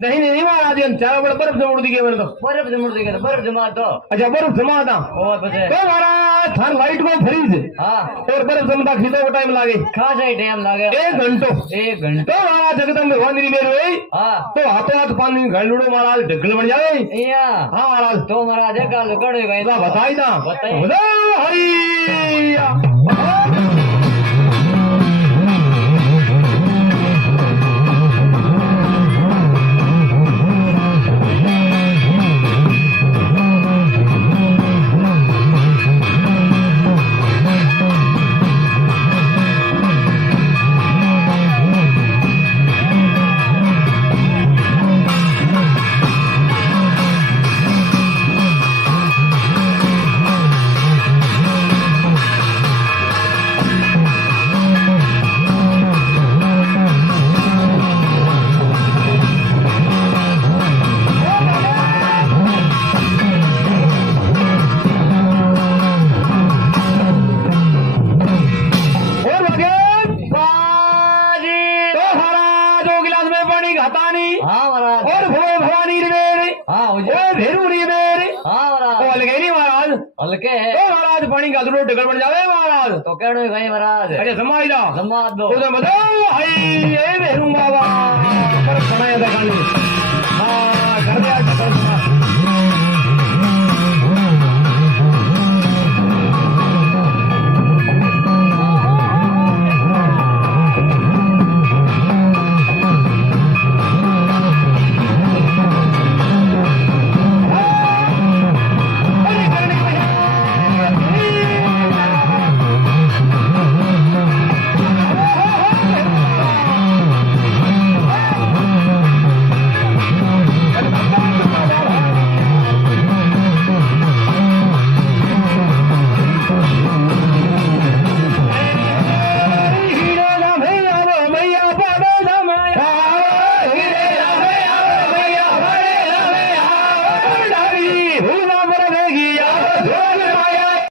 नहीं नहीं महाराज हम चारों बड़े बर्फ जमुड़ दी के मैंने तो बर्फ जमुड़ देगा बर्फ जमा तो अच्छा बर्फ जमा था और बचे तो महाराज थान लाइट को फ्रीज हाँ और बर्फ जमता खींचो को टाइम लागे खासा ही टाइम लागे 1 घंटो 1 घंटा तो महाराज जगदम्ब भगवान मेरी हुई हाँ तो हाथों हाथ पानी घड़ लूड़ो महाराज ढक्कल बन जाए यहाँ हाँ महाराज तो महाराज एक गाल कड़े गए तो बताई ना बताइए। बोलो हरि और बगे बाजी तो महाराज 2 गिलास में पानी घातानी हाँ महाराज और भवानी मेरे हाँ हो ओ जाए भेरू मेरे हाँ ओ महाराज अलगे नहीं महाराज हल्के है तो महाराज पानी का दूर ढकल बन जावे महाराज तो कहने गए महाराज अरे समाई जा जमा दो तो बताओ हाय ये भेरू बाबा पर बनाया देखा नहीं